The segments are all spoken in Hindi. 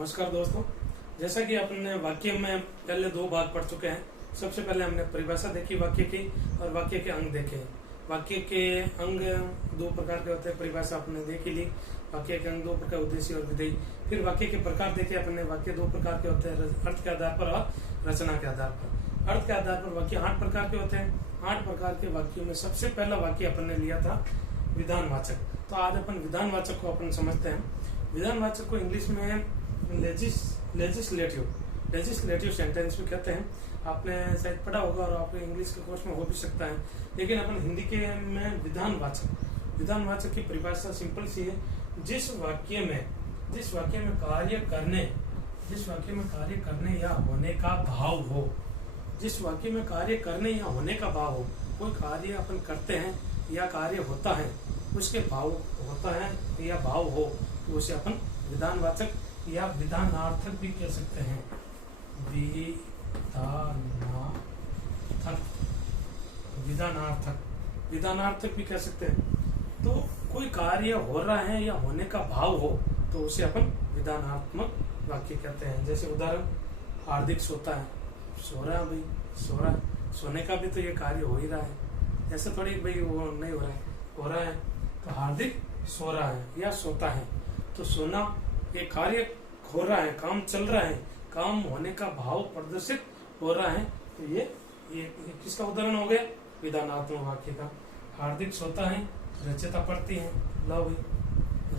नमस्कार दोस्तों। जैसा कि अपने वाक्य में पहले दो भाग पढ़ चुके हैं। सबसे पहले हमने परिभाषा देखी वाक्य की और वाक्य के अंग देखे। वाक्य के अंग दो प्रकार के होते हैं, परिभाषा आपने देख ली। वाक्य के अंग दो प्रकार, उद्देश्य और विधेय। फिर वाक्य के प्रकार देखे अपने। वाक्य दो प्रकार के होते हैं, अर्थ के आधार पर और रचना के आधार पर। अर्थ के आधार पर वाक्य 8 प्रकार के होते हैं। 8 प्रकार के वाक्यों में सबसे पहला वाक्य अपन ने लिया था विधानवाचक। तो आज अपन विधानवाचक को अपन समझते हैं। विधानवाचक को इंग्लिश में लेजिस्लेटिव सेंटेंस भी कहते हैं। आपने शायद पढ़ा होगा और आपके इंग्लिश के कोर्स में हो भी सकता है, लेकिन अपन हिंदी के में विधानवाचक की परिभाषा सिंपल सी है। जिस वाक्य में कार्य करने या होने का भाव हो, जिस वाक्य में कार्य करने या होने का भाव हो, कोई कार्य अपन करते हैं या कार्य होता है, उसके भाव होता है या भाव हो, तो उसे अपन विधानवाचक या विधानार्थक भी कह सकते हैं। विधानार्थक भी कह सकते हैं। तो कोई कार्य हो रहा है या होने का भाव हो, तो उसे अपन विधानात्मक वाक्य कहते हैं। जैसे उदाहरण, हार्दिक सोता है, सो रहा है भाई, सो रहा है, सोने का भी तो ये कार्य हो ही रहा है। ऐसे थोड़ी भाई वो नहीं हो रहा है। तो हार्दिक सो रहा है या सोता है, तो सोना ये कार्य हो रहा है, काम चल रहा है, काम होने का भाव प्रदर्शित हो रहा है। तो ये किसका उदाहरण हो गया? विधानात्मक वाक्य का। हार्दिक सोता है, रचिता पढ़ती है। लो भाई,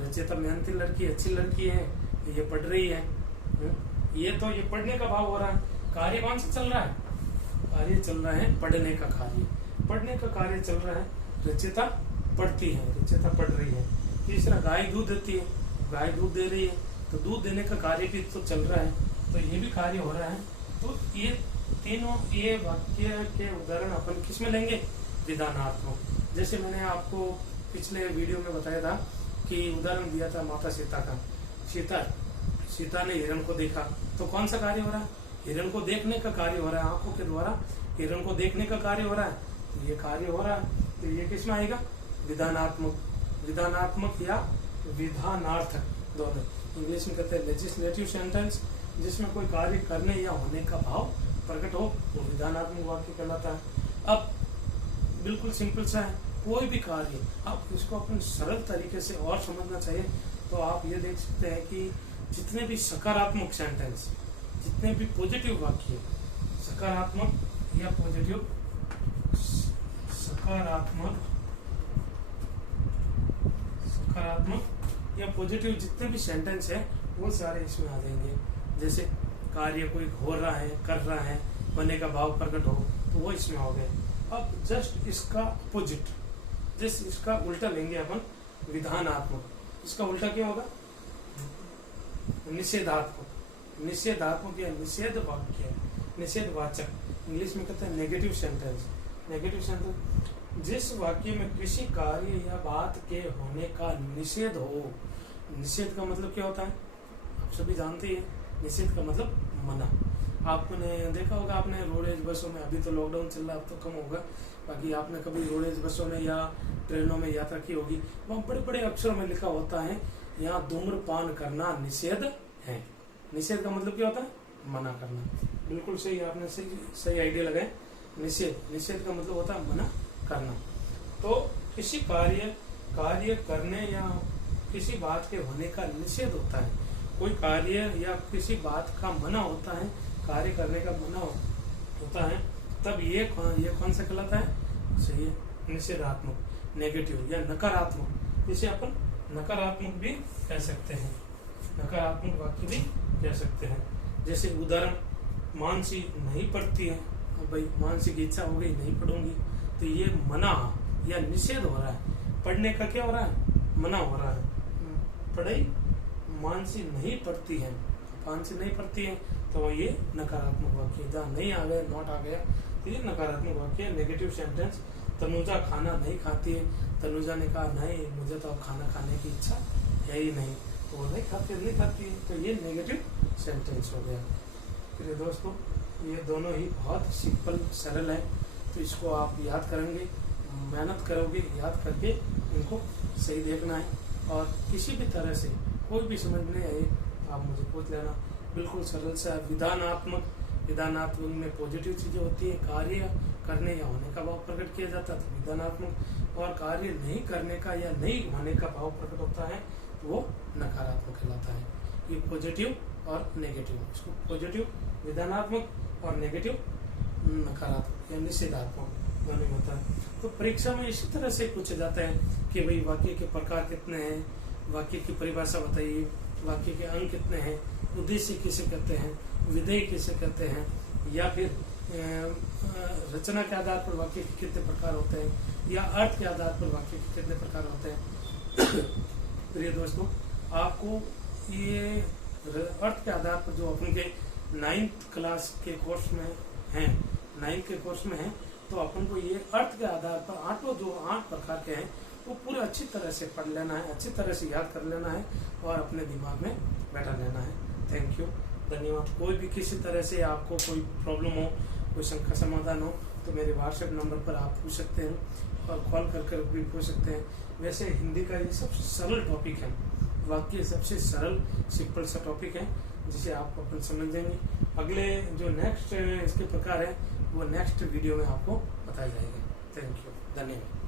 रचिता मेहनती लड़की, अच्छी लड़की है, ये पढ़ रही है। ये पढ़ने का भाव हो रहा है। कार्य कौन सा चल रहा है? कार्य चल रहा है पढ़ने का कार्य चल रहा है। रचिता पढ़ती है, रचिता पढ़ रही है। तीसरा, गाय दूध देती है, गाय दूध दे रही है, तो दूध देने का कार्य भी तो चल रहा है, तो ये भी कार्य हो रहा है। तो ये तीनों ये वाक्य के उदाहरण अपन किस में लेंगे? विधानात्मक। जैसे मैंने आपको पिछले वीडियो में बताया था कि उदाहरण दिया था माता सीता का। सीता ने हिरण को देखा, तो कौन सा कार्य हो रहा है? हिरण को देखने का कार्य हो रहा है। आंखों के द्वारा हिरण को देखने का कार्य हो रहा है, तो ये कार्य हो रहा है। तो ये किस में आएगा? विधानात्मक या विधानार्थक, दोनों। इंग्लिश में कहते हैं लेजिस्लेटिव सेंटेंस, जिसमें कोई कार्य करने या होने का भाव प्रकट हो, वो विधानात्मक वाक्य कहलाता है। अब बिल्कुल सिंपल सा है, कोई भी कार्य, अब इसको अपन सरल तरीके से और समझना चाहिए तो आप ये देख सकते हैं कि जितने भी सकारात्मक सेंटेंस, जितने भी पॉजिटिव वाक्य, सकारात्मक या पॉजिटिव, सकारात्मक या पॉजिटिव जितने भी सेंटेंस है, वो सारे इसमें आ जाएंगे। जैसे कार्य कोई हो रहा है, कर रहा है, होने का भाव प्रकट हो, तो वो इसमें हो गए। अब जस्ट इसका अपोजिट, जस्ट इसका उल्टा लेंगे अपन, विधानात्मक। इसका उल्टा क्या होगा? निषेधात्मक या निषेध वाक्य, निषेधवाचक। इंग्लिश में कहते हैं नेगेटिव सेंटेंस। जिस वाक्य में किसी कार्य या बात के होने का निषेध हो। निषेध का मतलब क्या होता है? आप सभी जानते हैं। निषेध का मतलब मना। आपने देखा होगा, आपने रोडवेज बसों में, अभी तो लॉकडाउन चल रहा है, अब तो कम होगा, बाकी आपने कभी रोडवेज बसों में या ट्रेनों में यात्रा की होगी, वहाँ बड़े बड़े अक्षरों में लिखा होता है, यहाँ धूम्रपान करना निषेध है। निषेध का मतलब क्या होता है? मना करना। बिल्कुल सही, आपने सही आइडिया लगाए। निषेध का मतलब होता है मना करना। तो किसी कार्य करने या किसी बात के होने का निषेध होता है। कोई कार्य या किसी बात का मना होता है, कार्य करने का मना होता है, तब ये कौन सा कहलाता है? सही है, निषेधात्मक, नेगेटिव या नकारात्मक। इसे अपन नकारात्मक भी कह सकते हैं, नकारात्मक वाक्य भी कह सकते हैं। जैसे उदाहरण, मानसी नहीं पढ़ती है, भाई मानसी की इच्छा हो गई, नहीं पढ़ूंगी, तो ये मना या निषेध हो रहा है। पढ़ने का क्या हो रहा है? मना हो रहा है। पढ़ाई मानसी नहीं पढ़ती है, मानसी नहीं पढ़ती है, तो ये नकारात्मक वाक्य। जहाँ नहीं आ गया, नॉट आ गया, तो ये नकारात्मक वाक्य, नेगेटिव सेंटेंस। तनुजा खाना नहीं खाती है, तनुजा ने कहा नहीं, मुझे तो अब खाना खाने की इच्छा है ही नहीं, तो वो नहीं खाती है, तो ये नेगेटिव सेंटेंस हो गया। फिर दोस्तों, ये दोनों ही बहुत सिंपल, सरल है, तो इसको आप याद करेंगे, मेहनत करोगे, याद करके इनको सही देखना है। और किसी भी तरह से कोई भी समझ नहीं आए आप मुझे पूछ लेना। बिल्कुल सरल सा विधानात्मक में पॉजिटिव चीजें होती है, कार्य करने या होने का भाव प्रकट किया जाता है तो विधानात्मक, और कार्य नहीं करने का या नहीं होने का भाव प्रकट होता है तो वो नकारात्मक कहलाता है। ये पॉजिटिव और नेगेटिव, इसको पॉजिटिव विधानात्मक और नेगेटिव नकारात्मक या निषेधात्मक दोनों होता है। तो परीक्षा में इसी तरह से पूछा जाता है कि भाई वाक्य के प्रकार कितने हैं, वाक्य की परिभाषा बताइए, वाक्य के अंक कितने हैं, उद्देश्य किसे कहते हैं, विधेय किसे कहते हैं, या फिर रचना के आधार पर वाक्य के कितने प्रकार होते हैं, या अर्थ के आधार पर वाक्य के कितने प्रकार होते हैं। प्रिय दोस्तों, आपको ये अर्थ के आधार पर जो अपन के 9th क्लास के कोर्स में हैं, 9th के कोर्स में हैं, तो अपन को ये अर्थ के आधार पर 8 प्रकार के हैं वो पूरे अच्छी तरह से पढ़ लेना है, अच्छी तरह से याद कर लेना है और अपने दिमाग में बैठा लेना है। थैंक यू, धन्यवाद। कोई भी किसी तरह से आपको कोई प्रॉब्लम हो, कोई शंका समाधान हो तो मेरे व्हाट्सएप नंबर पर आप पूछ सकते हैं और कॉल कर भी पूछ सकते हैं। वैसे हिंदी का ये सबसे सरल टॉपिक है, वाक्य सबसे सरल सिंपल सा टॉपिक है जिसे आप अपन समझ जाएंगे। अगले जो नेक्स्ट इसके प्रकार है वो नेक्स्ट वीडियो में आपको बताया जाएगा। थैंक यू, धन्यवाद।